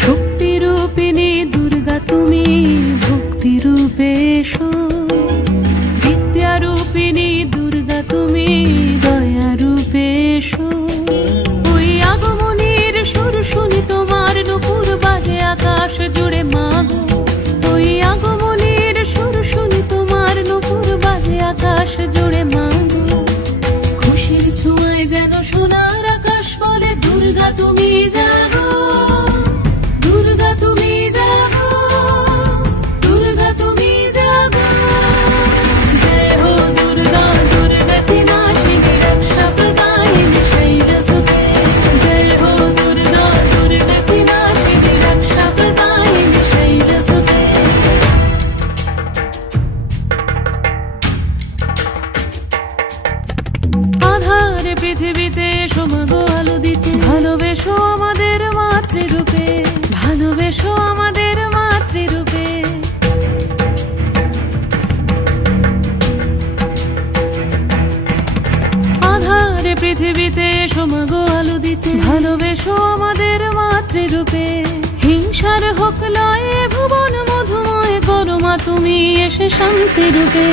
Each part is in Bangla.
शक्तिरूपिणी दुर्गा तुमी भक्तिरूपे एसो विद्यारूपिणी दुर्गा तुमी दयारूपे एसो ओई आगमनीर सुर शुनि तोमार नुपुर बाजे आकाश जुड़े मागो ओई आगमनीर सुर शुनि तोमार नुपुर बाजे आकाश जुड़े मागो खुशिर छुआय जेन सोनार आकाश बोले दुर्गा तुमी जागो दुर्गा तुमी जागो दुर्गा तुमी जागो जय हो दुर्गा दुर्गति नाशिनी रक्षा प्रदायिनी शैलसुते जय हो दुर्गा दुर्गति नाशिनी रक्षा प्रदायिनी शैलसुते आधार पृथिवीते एसो मागो आलो दिते भालोबेसो आमादेर मातृरूपे ভালোবেসো আমাদের মাতৃরূপে আধারে পৃথিবীতে এসো মাগো আলো দিতে ভালোবেসো আমাদের মাতৃরূপে হিংসার হোক লয়ে ভুবন মধুময় করো মা তুমি এসে শান্তি রূপে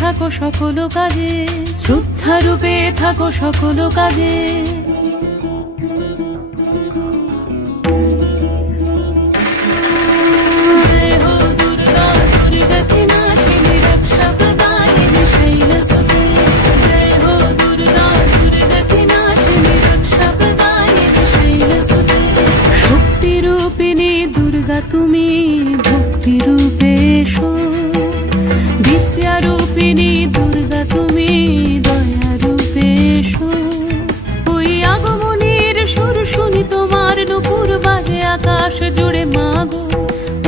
থাকো সকল কাজে শ্রদ্ধা রূপে থাকো সকল কাজে জয় হো দুর্গা দুর্গতি নাশিনী রক্ষা প্রদায়িনী শৈলসুতে জয় হো দুর্গা দুর্গতি নাশিনী রক্ষা প্রদায়িনী শৈলসুতে শক্তি রূপিণী দুর্গা তুমি ভক্তি রূপে এসো विद्यारूपिणी दुर्गा तुमी दयारूपे एसो ओई आगमनीर सुर शुनि तोमार नुपुर बाजे आकाश जुड़े मागो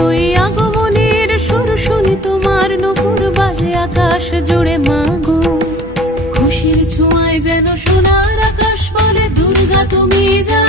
ओई आगमनीर सुर शुनि तोमार नुपुर बाजे आकाश जुड़े मागो खुशिर छुआय जेन सोनार आकाश बोले दुर्गा तुमी जा